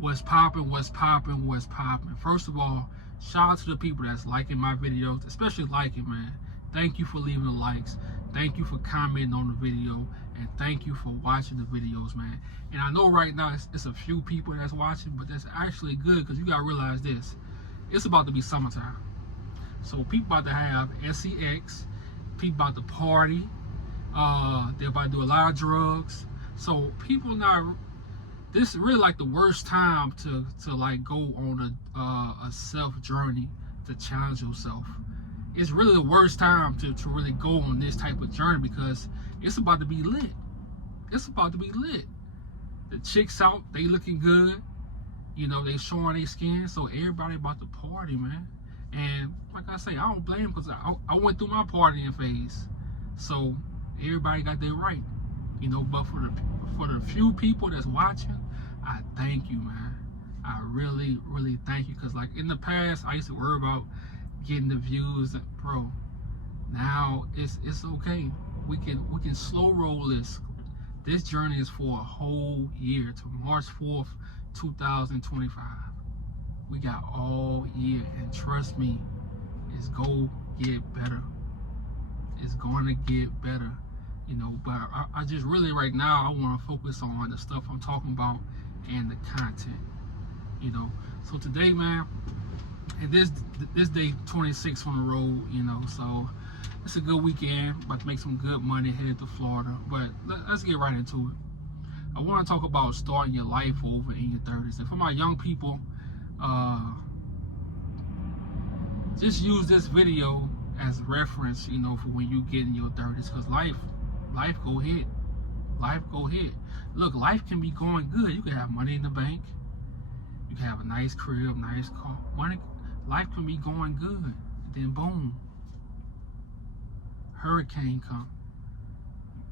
What's popping, what's popping, what's popping. First of all, shout out to the people that's liking my videos, especially liking, man. Thank you for leaving the likes. Thank you for commenting on the video. And thank you for watching the videos, man. And I know right now it's a few people that's watching, but that's actually good because you got to realize this. It's about to be summertime. So people about to have sex. People about to party. They're about to do a lot of drugs. So people not... This is really like the worst time to like go on a self journey to challenge yourself. It's really the worst time to really go on this type of journey because it's about to be lit. It's about to be lit. The chicks out, they looking good. You know, they showing their skin. So everybody about to party, man. And like I say, I don't blame them because I went through my partying phase. So everybody got their right. You know, but for the few people that's watching, I thank you, man. I really, really thank you. Because like in the past, I used to worry about getting the views, bro. Now it's okay. We can slow roll this. This journey is for a whole year to March 4th, 2025. We got all year, and trust me, it's gonna get better. It's going to get better. You know, but I just really right now I want to focus on the stuff I'm talking about and the content. You know, so today, man, and this day 26 on the road. You know, so it's a good weekend. About to make some good money, headed to Florida. But let's get right into it. I want to talk about starting your life over in your 30s. And for my young people, just use this video as reference. You know, for when you get in your 30s, because life go hit. Life go hit. Look, life can be going good. You can have money in the bank. You can have a nice crib, nice car. Life can be going good. Then boom, hurricane come.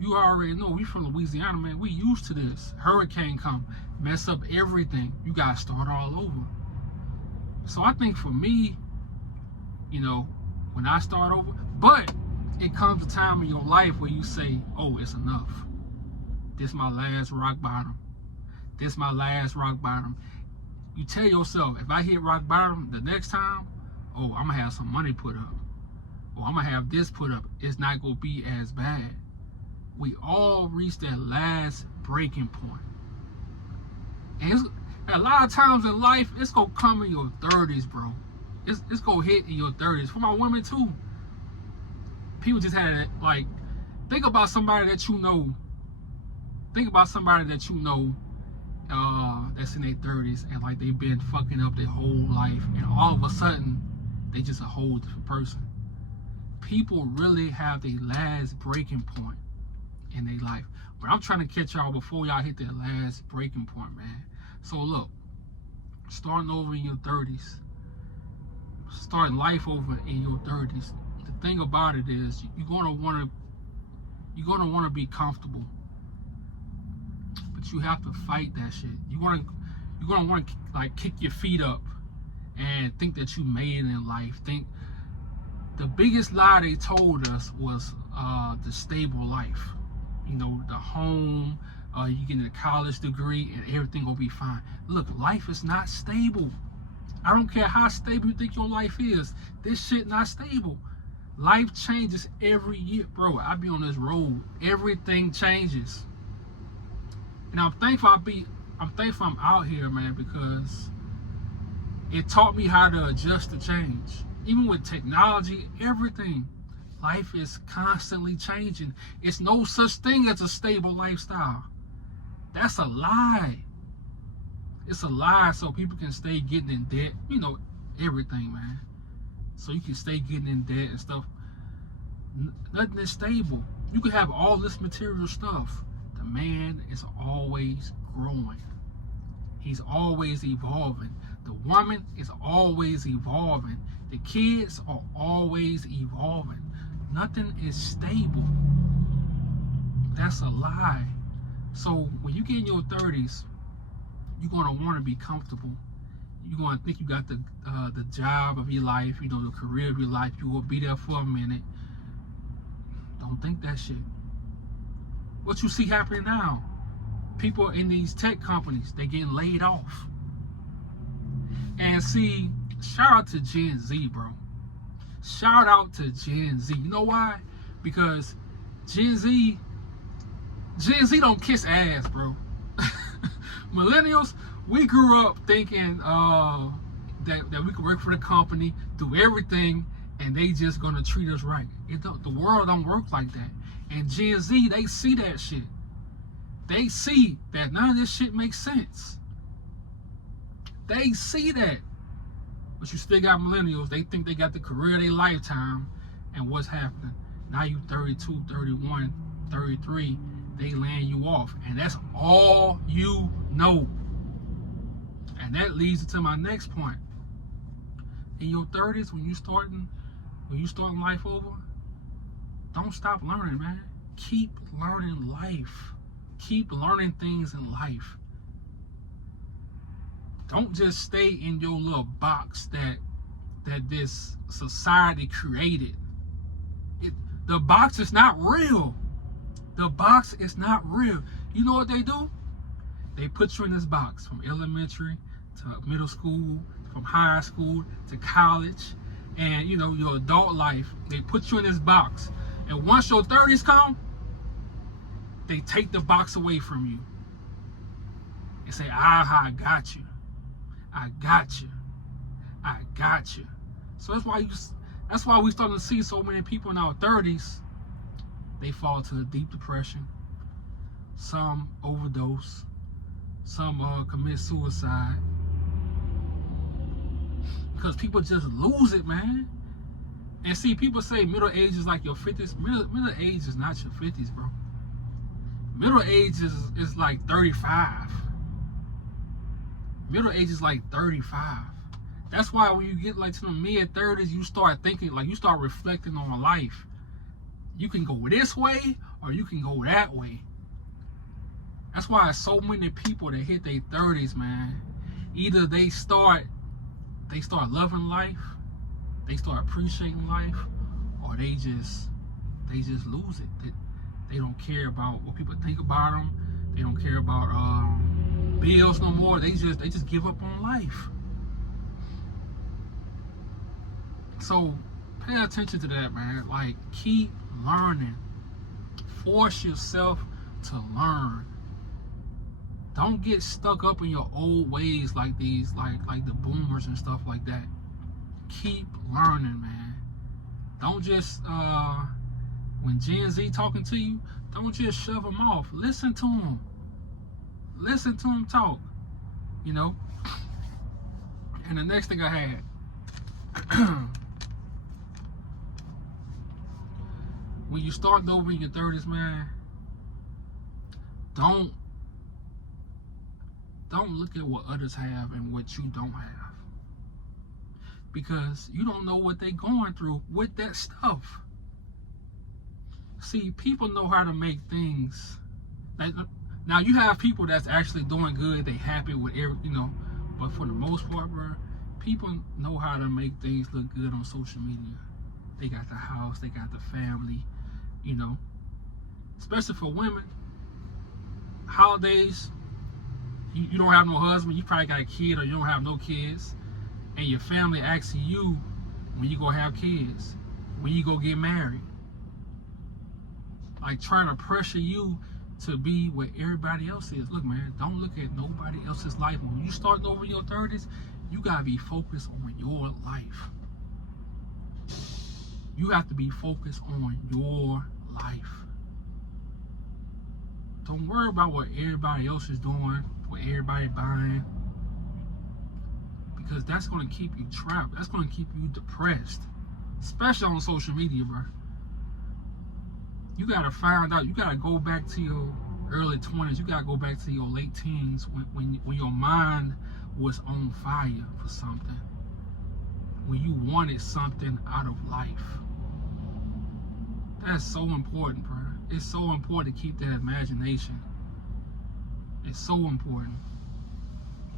You already know, we from Louisiana, man. We used to this. Hurricane come, mess up everything. You gotta start all over. So I think for me, you know, when I start over, but it comes a time in your life where you say, oh, it's enough. This my last rock bottom. This my last rock bottom. You tell yourself, if I hit rock bottom the next time, oh, I'm gonna have some money put up. Or I'm gonna have this put up. It's not gonna be as bad. We all reach that last breaking point. And a lot of times in life, it's gonna come in your 30s, bro. It's gonna hit in your 30s. For my women too. People just had it, like, think about somebody that you know. Think about somebody that you know that's in their 30s and like they've been fucking up their whole life, and all of a sudden they just a whole different person. People really have their last breaking point in their life. But I'm trying to catch y'all before y'all hit that last breaking point, man. So look, starting over in your 30s, starting life over in your 30s. The thing about it is you're gonna want to be comfortable, but you have to fight that shit. You're gonna want to like kick your feet up and think that you made it in life. Think the biggest lie they told us was the stable life. You know, the home, you getting a college degree and everything will be fine. Look, life is not stable. I don't care how stable you think your life is. This shit not stable. Life changes every year, bro. I be on this road. Everything changes. And I'm thankful I'm out here, man, because it taught me how to adjust to change. Even with technology, everything. Life is constantly changing. It's no such thing as a stable lifestyle. That's a lie. It's a lie so people can stay getting in debt. You know, everything, man. So you can stay getting in debt and stuff. Nothing is stable. You can have all this material stuff. The man is always growing. He's always evolving. The woman is always evolving. The kids are always evolving. Nothing is stable. That's a lie. So when you get in your 30s, you're going to want to be comfortable. You're going to think you got the job of your life, you know, the career of your life. You will be there for a minute. Don't think that shit. What you see happening now, people in these tech companies, they getting laid off. And see, shout out to Gen Z, bro. Shout out to Gen Z. You know why? Because Gen Z don't kiss ass, bro. Millennials, we grew up thinking that we could work for the company, do everything, and they just gonna treat us right. The world don't work like that. And Gen Z, they see that shit. They see that none of this shit makes sense. They see that. But you still got millennials, they think they got the career of their lifetime, and what's happening? Now you 32, 31, 33, they laying you off. And that's all you know. And that leads to my next point. In your 30s, when you starting life over, don't stop learning, man. Keep learning life. Keep learning things in life. Don't just stay in your little box that this society created. The box is not real. The box is not real. You know what they do? They put you in this box from elementary to middle school, from high school to college, and your adult life. They put you in this box. And once your 30s come, they take the box away from you and say, I got you. I got you. I got you. So that's why we starting to see so many people in our 30s, they fall to a deep depression. Some overdose. Some commit suicide. Because people just lose it, man. And see, people say middle age is like your 50s. Middle age is not your 50s, bro. Middle age is like 35. Middle age is like 35. That's why when you get like to the mid 30s, you start thinking, like you start reflecting on life. You can go this way or you can go that way. That's why so many people that hit their 30s, man, either they start loving life, they start appreciating life, or they just lose it. They don't care about what people think about them. They don't care about bills no more. They just give up on life. So pay attention to that, man. Like, keep learning. Force yourself to learn. Don't get stuck up in your old ways like these, like the boomers and stuff like that. Keep learning, man. Don't just when Gen Z talking to you, don't just shove them off. Listen to them. Listen to them talk. And the next thing I had, when you start over in your 30s, man, don't look at what others have and what you don't have, because you don't know what they're going through with that stuff. See, people know how to make things. Now you have people that's actually doing good. They happy with but for the most part, bro, people know how to make things look good on social media. They got the house, they got the family, especially for women. Holidays, you don't have no husband, you probably got a kid, or you don't have no kids, and your family asking you when you go have kids, when you go get married, like trying to pressure you to be what everybody else is. Look, man, don't look at nobody else's life. When you start over your 30s, you gotta be focused on your life. You have to be focused on your life. Don't worry about what everybody else is doing, what everybody buying, because that's going to keep you trapped. That's going to keep you depressed, especially on social media, bro. You got to find out. You got to go back to your early 20s. You got to go back to your late teens when your mind was on fire for something, when you wanted something out of life. That's so important, bro. It's so important to keep that imagination. It's so important.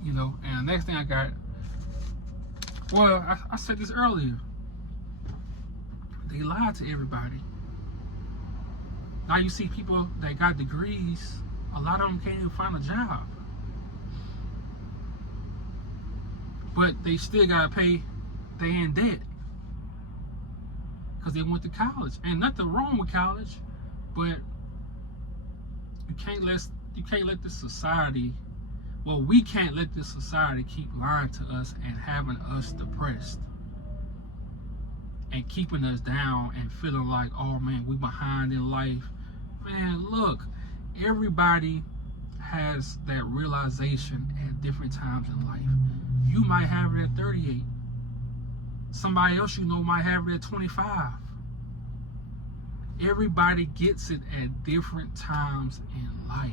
And the next thing I got, well, I said this earlier. They lie to everybody. Now you see people that got degrees, a lot of them can't even find a job. but they still gotta pay. They in debt because they went to college, and nothing wrong with college, but you can't let this society. Well, we can't let this society keep lying to us and having us depressed and keeping us down and feeling like, oh man, we behind in life. Man, look, everybody has that realization at different times in life. You might have it at 38. Somebody else you know might have it at 25. Everybody gets it at different times in life.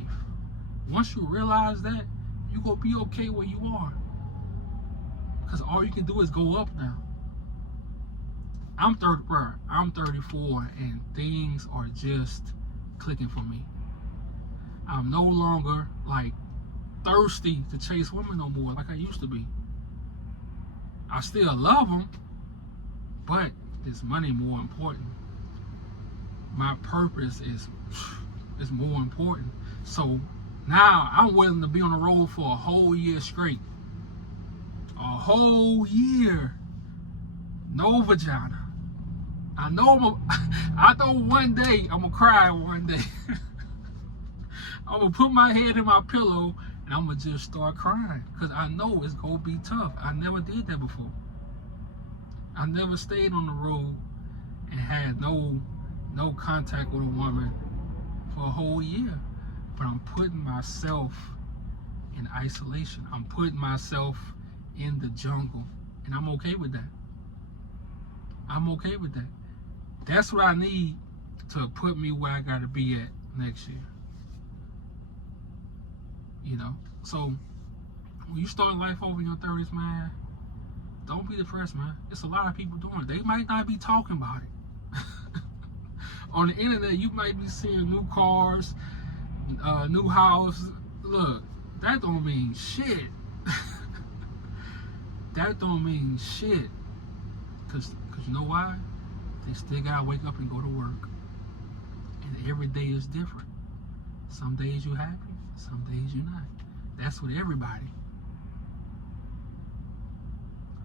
Once you realize that, you're going to be okay where you are. Because all you can do is go up now. I'm 34 and things are just clicking for me. I'm no longer like thirsty to chase women no more like I used to be. I still love them, but is money more important? My purpose is more important. So now I'm willing to be on the road for a whole year straight. A whole year. No vagina. I know one day I'm gonna cry one day. I'm gonna put my head in my pillow and I'm gonna just start crying because I know it's gonna be tough. I never did that before. I never stayed on the road and had no contact with a woman for a whole year. But I'm putting myself in isolation. I'm putting myself in the jungle, and I'm okay with that. I'm okay with that. That's what I need to put me where I gotta be at next year. You know, so when you start life over in your 30s, man, don't be depressed, man. It's a lot of people doing it. They might not be talking about it. On the internet, you might be seeing new cars, new house. Look, that don't mean shit. That don't mean shit. Cause you know why? They still gotta wake up and go to work. And every day is different. Some days you happy, some days you're not. That's with everybody.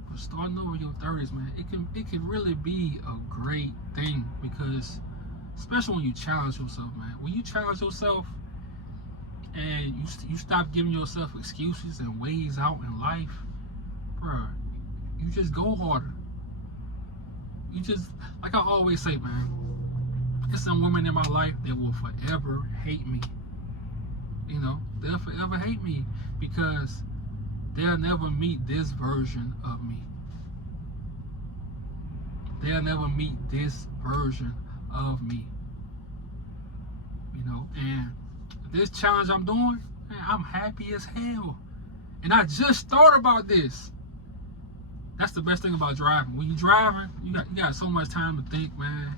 But starting over your 30s, man, it can really be a great thing because, especially when you challenge yourself, man. When you challenge yourself and you stop giving yourself excuses and ways out in life, bro, you just go harder. You just, like I always say, man, there's some women in my life that will forever hate me. You know, they'll forever hate me because they'll never meet this version of me. They'll never meet this version of me. You know, and this challenge I'm doing, man, I'm happy as hell. And I just thought about this. That's the best thing about driving. When you're driving, you got so much time to think, man.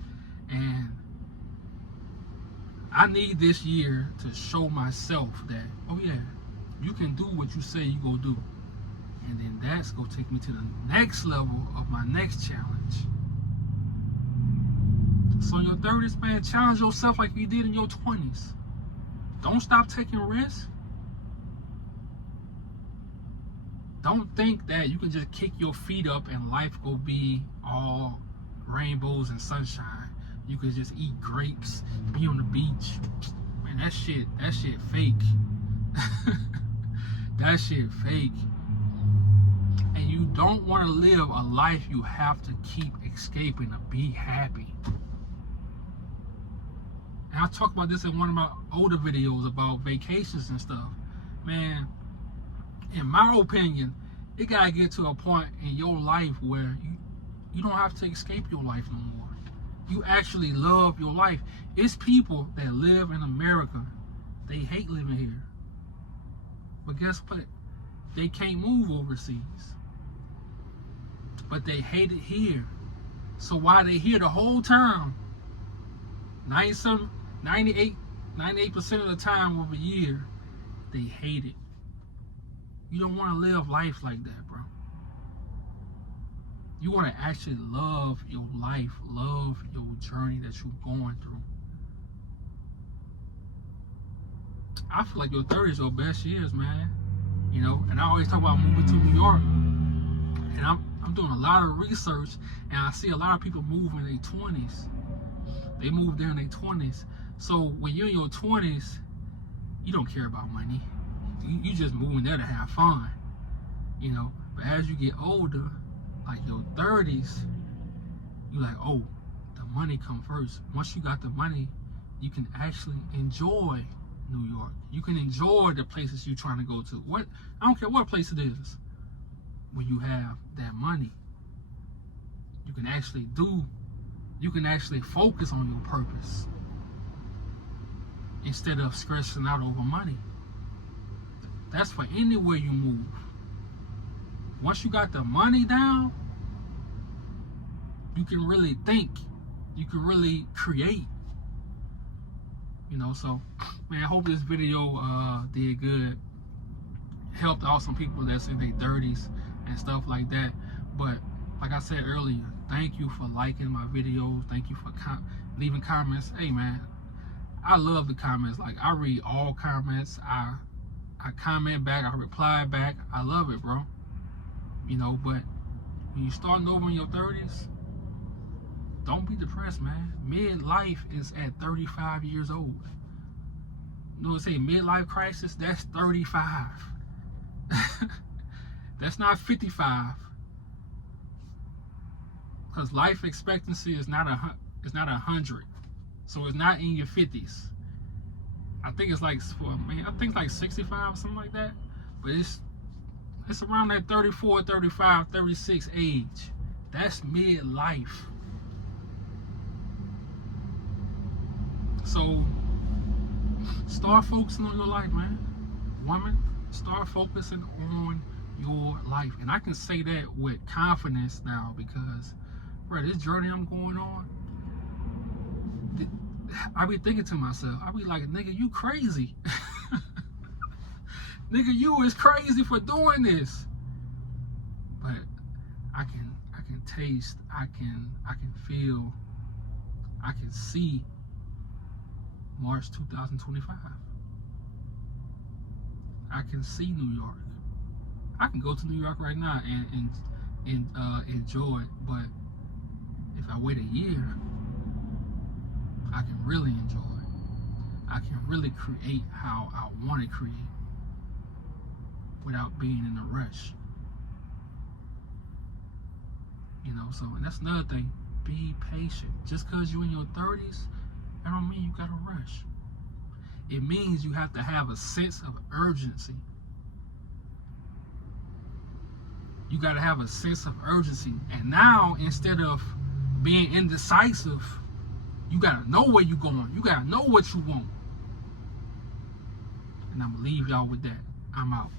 And I need this year to show myself that, oh yeah, you can do what you say you gonna do. And then that's gonna take me to the next level of my next challenge. So in your 30s, man, challenge yourself like you did in your 20s. Don't stop taking risks. Don't think that you can just kick your feet up and life will be all rainbows and sunshine. You could just eat grapes, be on the beach. Man, that shit fake. That shit fake. And you don't want to live a life you have to keep escaping to be happy. And I talked about this in one of my older videos about vacations and stuff. Man, in my opinion, it gotta get to a point in your life where you don't have to escape your life no more. You actually love your life. It's people that live in America, they hate living here. But guess what? They can't move overseas. But they hate it here. So while they're here the whole time, 98% of the time of a year, they hate it. You don't want to live life like that, bro. You want to actually love your life, love your journey that you're going through. I feel like your 30s are your best years, man. You know, and I always talk about moving to New York. And I'm doing a lot of research, and I see a lot of people move in their 20s. They move there in their 20s. So when you're in your 20s, you don't care about money. You just moving there to have fun, you know. But as you get older, like your 30s, you're like, oh, the money come first. Once you got the money, you can actually enjoy New York. You can enjoy the places you're trying to go to. I don't care what place it is. When you have that money, you can actually focus on your purpose instead of stressing out over money. That's for anywhere you move. Once you got the money down, you can really think. You can really create. You know, so, man, I hope this video did good. Helped out some people that's in their 30s and stuff like that. But, like I said earlier, thank you for liking my videos. Thank you for leaving comments. Hey, man, I love the comments. Like, I read all comments. I comment back. I reply back. I love it, bro. You know, but when you starting over in your 30s, don't be depressed, man. Midlife is at 35 years old. You know what I'm saying? Midlife crisis, that's 35. That's not 55. Because life expectancy is not 100. So it's not in your 50s. I think it's like, I think it's like 65 or something like that. But it's around that 34, 35, 36 age. That's midlife. So start focusing on your life, man. Woman, start focusing on your life. And I can say that with confidence now because, bro, this journey I'm going on, I be thinking to myself, I be like, nigga, you crazy. Nigga, you is crazy for doing this. But I can taste, I can feel, I can see March 2025. I can see New York. I can go to New York right now and enjoy it, but if I wait a year, I can really enjoy it. I can really create how I want to create without being in a rush. You know, so, and that's another thing. Be patient. Just because you're in your 30s, that don't mean you gotta rush. It means you have to have a sense of urgency. You gotta have a sense of urgency. And now, instead of being indecisive, you gotta know where you're going. You gotta know what you want. And I'm gonna leave y'all with that. I'm out.